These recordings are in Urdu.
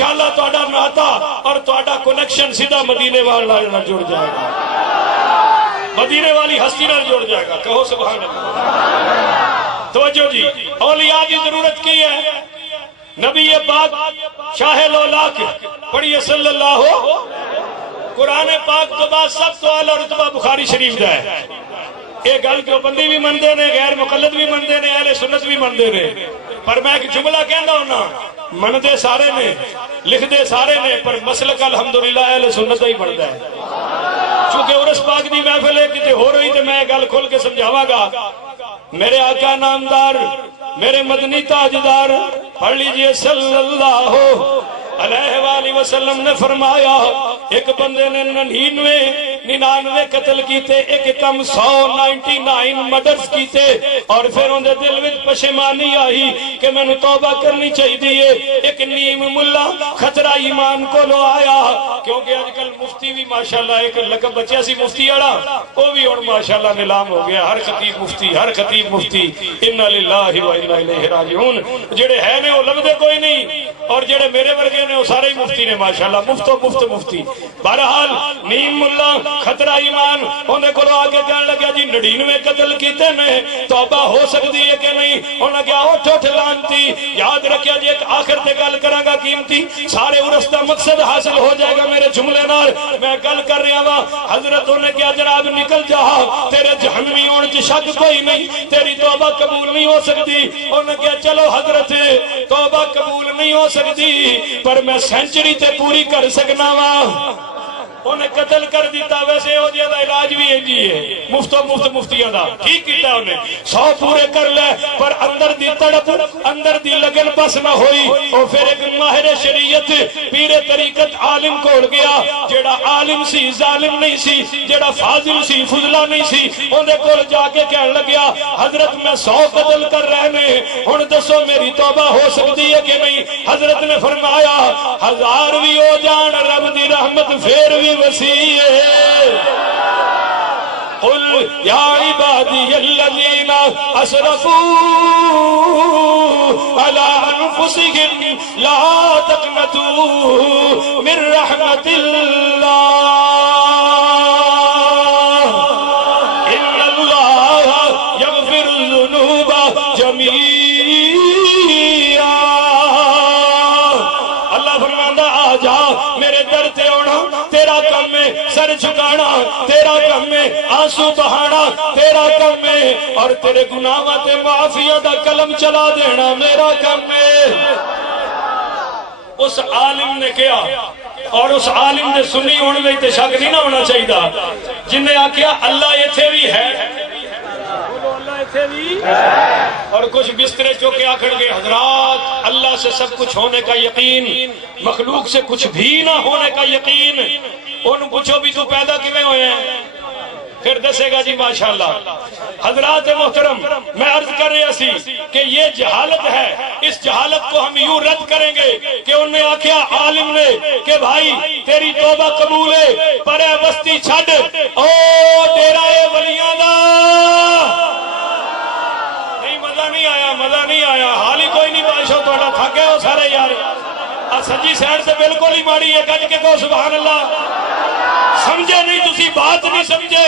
انشاءاللہ تہاڈا ناتا اور تہاڈا کنیکشن سیدھا مدینے والے نال جڑ جائے گا، مدینے والی ہستی نال جڑ جائے گا. کہو سبحان اللہ. توجہ جی، اولیاء کی ضرورت کی ہے. نبی پاک شاہ لولاک پڑھیے صلی اللہ. قرآن پاک تو بعد سب تو اعلیٰ رتبہ بخاری شریف دا ہے. یہ گل جو بندی بھی مندے نے، غیر مقلد بھی مندے نے، اہل سنت بھی مندے نے. پر میں ایک جملہ کہنا ہونا، مندے سارے نے، لکھدے سارے نے، پر مسلک الحمدللہ اہل سنت ہی بنتا ہے. چونکہ عرس پاک دی محفل ہے کتے ہو رہی تو میں گل کھول کے سمجھاواں گا. میرے آقا نامدار، میرے مدنی تاجدار پڑھ لیجئے صلی اللہ علیہ وآلہ وسلم نے فرمایا ایک بندے نے 99 قتل کیتے، ایک کم 199 مڈرز کیتے، اور پھر ان دے دل وچ پشیمانی آئی کہ میں نے توبہ کرنی چاہیے. ایک نیم ملا خطرہ ایمان کو لو آیا، کیونکہ آج کل مفتی بھی ماشاءاللہ ایک لقب بچیا سی مفتی والا، وہ بھی ہن ماشاءاللہ نیلام ہو گیا. ہر خطیب مفتی، ہر خطیب مفتی. انا للہ و انا الیہ راجعون. جڑے ہیں نے وہ لبدے کوئی نہیں، اور جڑے میرے ورگے نے وہ سارے ہی مفتی نے ماشاءاللہ، مفت مفتی. بہرحال نیم ملا خطرہ ایمان انہیں کو آگے کہنے لگا جی 99 قتل کیتے نے، توبہ ہو سکتی ہے کہ نہیں؟ انہیں کہا اٹھ لانتی. یاد رکھیا جی ایک آخر تے گل کراں گا قیمتی، سارے عرس دا مقصد حاصل ہو جائے گا میرے جملے نال. میں گل کر رہا ہوں. حضرت نے کہا جناب نکل جا، تیرے جہنمی ہونے چ شک کوئی نہیں، تیری توبہ قبول نہیں ہو سکتی. انہیں کہا چلو حضرت توبہ قبول نہیں ہو سکتی، پر میں سینچری تے پوری کر سکنا وا. انہیں قتل کر دیتا. ویسے ہو جائے دا علاج بھی انجی ہے، مفت مفتیاں دا ٹھیک کیتا انہیں 100 پورے کر لے، پر اندر دی تڑپ، اندر دی لگن بس نہ ہوئی. اور پھر ایک ماہر شریعت پیر طریقت عالم کوڑ گیا، جیڑا عالم سی ظالم نہیں سی، جیڑا فاضل سی فضلہ نہیں سی. انہیں کول جا کے کہنے لگیا حضرت میں 100 قتل کر رہنے، ہن دسو میری توبہ ہو سکتی ہے کہ نہیں؟ حضرت نے فرمایا 1000 بھی ہو جان رب دی رحمت پھر بھی وسیع ہے. قل یا عبادی الذین اسرفوا علی انفسهم لا تقنطوا من رحمت اللہ ان اللہ یغفر الذنوب جميعا. اللہ فرماندا آ جا میرے در تے ہونا تیرا کم ہے، سر جھکانا تیرا کم ہے، آنسو بہانا تیرا کم ہے، اور تیرے گناہاں تے معافیہ دا قلم چلا دینا میرا کم ہے. اس عالم نے کیا، اور اس عالم نے سنی ہونے میں تے شک نہیں نہ ہونا چاہیے جن نے آکھیا اللہ ایتھے بھی ہے، اور کچھ بسترے چوکے آکھڑ گئے حضرات اللہ سے سب کچھ ہونے کا یقین، مخلوق سے کچھ بھی نہ ہونے کا یقین. ان پوچھو بھی تو پیدا کیویں ہوئے ہیں؟ پھر دسے گا جی ماشاءاللہ. حضرات محترم میں عرض کر رہا سی کہ یہ جہالت ہے. اس جہالت کو ہم یوں رد کریں گے کہ انہوں نے آکھیا عالم نے کہ بھائی تیری توبہ قبول ہے، پر اے بستی چھڑ او ڈیرہ اے ولیاں دا. نہیں مزہ نہیں آیا، مزہ نہیں آیا. حال ہی کوئی نہیں بادشاہ تھوڑا تھکے ہو سارے یار. سجی سائڈ سے بالکل ہی ماڑی ہے، کج کے کہو سبحان اللہ. سمجھے نہیں تسی بات نہیں سمجھے.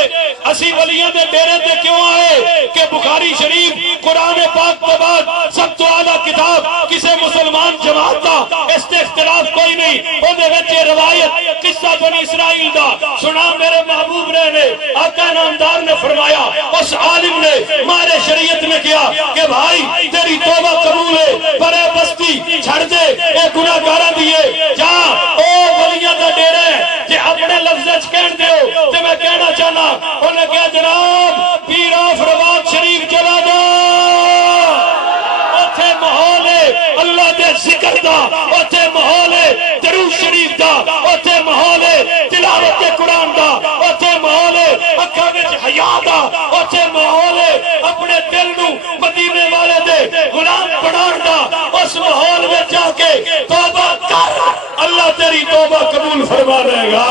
اسی ولیاں دے ڈیرے تے کیوں آئے کہ بخاری شریف قرآن پاک کے بعد سب تو اعلیٰ کتاب کسے مسلمان جماعت دا اس تے اختلاف کوئی نہیں. او دے وچ روایت قصہ بنی اسرائیل دا سنا میرے محبوب نے آقا نامدار نے فرمایا اس عالم نے مارے شریعت میں کیا کہ بھائی تیری توبہ قبول ہے، پر اے بستی چھڑ دے، اے گناہگاراں دیے جا او ولیاں دا ڈیرا ہے جے اپنے لفظ کہن دیو تے میں کہنا چاہنا. انہیں کہا جناب پیر آف رباط شریف چلا دو، اوتھے ماحول ہے اللہ دے ذکر دا، اوتھے ماحول ہے درود شریف دا، اوتھے ماحول ہے تلاوت قرآن دا، اوتھے ماحول ہے اکھاں وچ حیا دا، اوتھے ماحول ہے اپنے دل نو مدینے والے دے غلام بنان دا. اس ماحول میں جا کے توبہ کر، اللہ تیری توبہ قبول فرما لے گا.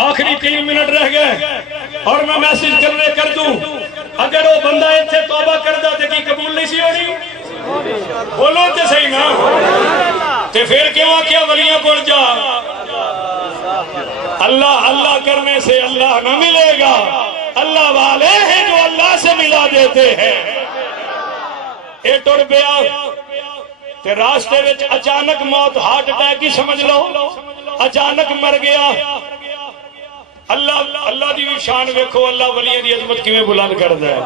آخری 3 منٹ رہ گئے. اور میں میسج کرنے کر دوں اگر وہ بندہ اتنے توبہ کردا تے کی قبول نہیں سی ہونی؟ بولو تے صحیح نا تے پھر کیوں آکھیا ولیاں کول جا؟ اللہ اللہ کرنے سے اللہ نہ ملے گا، اللہ والے ہیں جو اللہ سے ملا دیتے ہیں۔ اے ٹر پیا تے راستے وچ اچانک موت، ہارٹ اٹیک ہی سمجھ لو، اچانک مر گیا۔ اللہ دی شان ویکھو، اللہ ولیاں دی عظمت کیویں بلند کردا ہے۔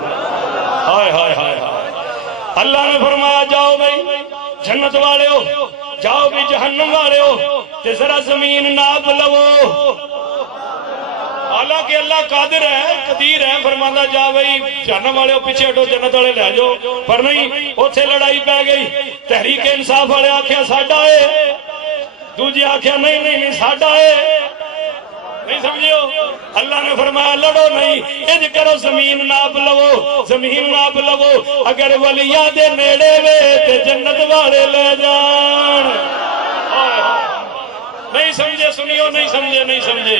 ہائے ہائے ہائے ہائے، اللہ نے فرمایا جاؤ بھائی جنت والے ہو، جاؤ بھی جہنم والے ہو تے ذرا زمین ناپ لو۔ حالانکہ اللہ قادر ہے، قدیر ہے، فرماتا جا بھائی جہنم والے ہو پیچھے ہٹو، جنت والے لے جاؤ، پر نہیں، اوتھے لڑائی پہ گئی۔ تحریک انصاف والے آکھیا ساڈا ہے، دوجے آکھیا نہیں نہیں نہیں ساڈا ہے، نہیں سمجھو؟ اللہ نے فرمایا لڑو نہیں، انج کرو زمین ناپ لو، زمین ناپ لو، اگر ولیاں دے نیڑے وے تے جنت والے لے جان۔ نہیں سمجھے سنیو، نہیں سمجھے نہیں سمجھے،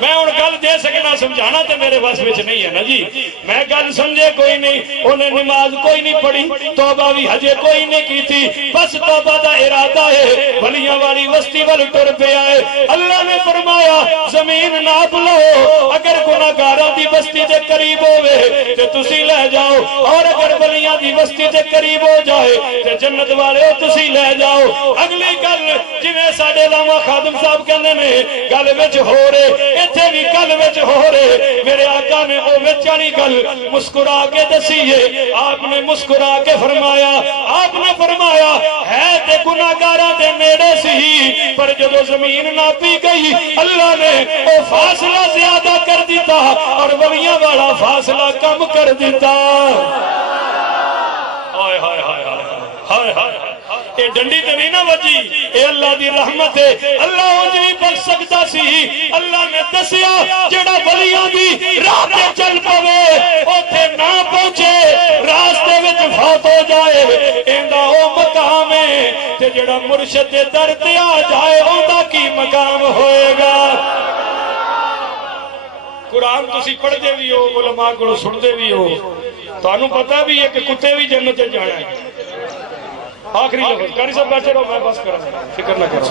میں ان گل دے سکنا سمجھانا تے میرے بس وچ نہیں ہے نا جی، میں گل سمجھے کوئی نہیں، انہیں نماز کوئی نہیں پڑھی، توبہ بھی ہجے کوئی نہیں کی تھی، بس توبہ دا ارادہ ہے، ولیاں والی وسطی ول ٹر پیا ہے۔ اللہ نے فرمایا زمین ناپ لو، اگر گناہگاراں دی بستی دے قریب ہوئے تے تسی لے جاؤ، اور اگر ولیاں دی بستی دے قریب ہو جائے تے جنت والے تسی لے جاؤ۔ اگلی گل جویں ساڈے علامہ خادم صاحب کہنے نے گل وچ ہو رہے، ایتھے بھی گل وچ ہو رہے، میرے آقا نے او وچ والی گل مسکرا کے دسی ہے۔ آپ نے مسکرا کے فرمایا، آپ نے فرمایا ہے تے گناہگاراں دے نیڑے سی، پر جدو زمین ناپی گئی اللہ نے او فاصلہ زیادہ کر دیتا اور ولیاں والا فاصلہ کم کر دیتا۔ ہائے ہائے ہائے ہائے ہائے، اے ڈنڈی تے نہیں نہ وجی، اے اللہ دی رحمت ہے، اللہ انج نہیں بخش سکتا سی۔ اللہ نے دسیا جڑا ولیاں دی راہ تے چل پوے اوتھے نہ پہنچے، راستے وچ فوت ہو جائے، ایندا او مقام ہے تے جڑا مرشد دے در تے آ جائے اوندا کی مقام ہوئے گا۔ قرآن تسی پڑھ دے بھی ہو، علماء کو سن دے بھی ہو، تانوں پتہ بھی ہے کہ کتے بھی جنت تے جانا ہے۔ آخری لفظ قاری صاحب بیٹھے رہو، میں بس کرا، فکر نہ کرو،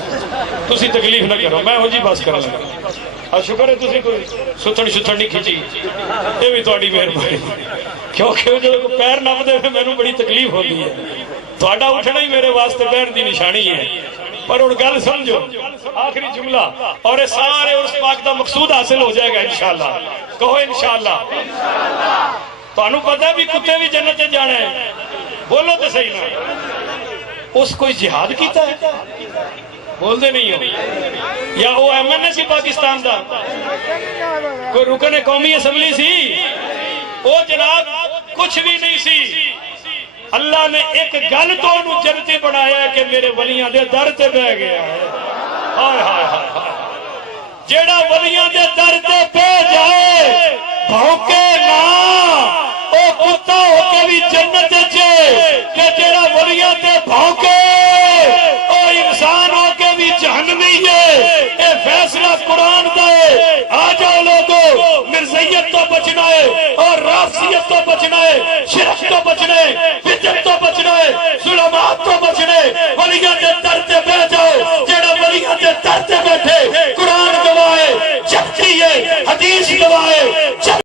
تسی تکلیف نہ کرو، میں ہوں جی بس کرا لگا۔ شکر ہے تسی کوئی ستھڑ شتھڑ نہیں کھچی، یہ بھی تہاڈی مہربانی، کیونکہ جو پیر نپ دے میں بڑی تکلیف ہوتی ہے، تہاڈا اٹھنا ہی میرے واسطے بہن دی نشانی ہے۔ پر اور گل سمجھو، آخری جملہ، اور یہ سارے اس پاک دا مقصود حاصل ہو جائے گا انشاءاللہ، کہو انشاءاللہ۔ تانوں پتہ بھی کتے بھی جنت تے جانا ہے، بولو تو صحیح نا۔ اس کوئی جہاد کیتا ہے؟ بول دے نہیں ہو، یا وہ ایم این اے سی پاکستان دا، کوئی رکن قومی اسمبلی سی، وہ جناب کچھ بھی نہیں سی۔ اللہ نے ایک گل تو انہوں جنتی بنایا ہے کہ میرے ولیاں دے در تے بہ گیا ہے۔ ہائے ہائے ہائے، جیڑا ولیاں دے در تے بہ جائے بھونکے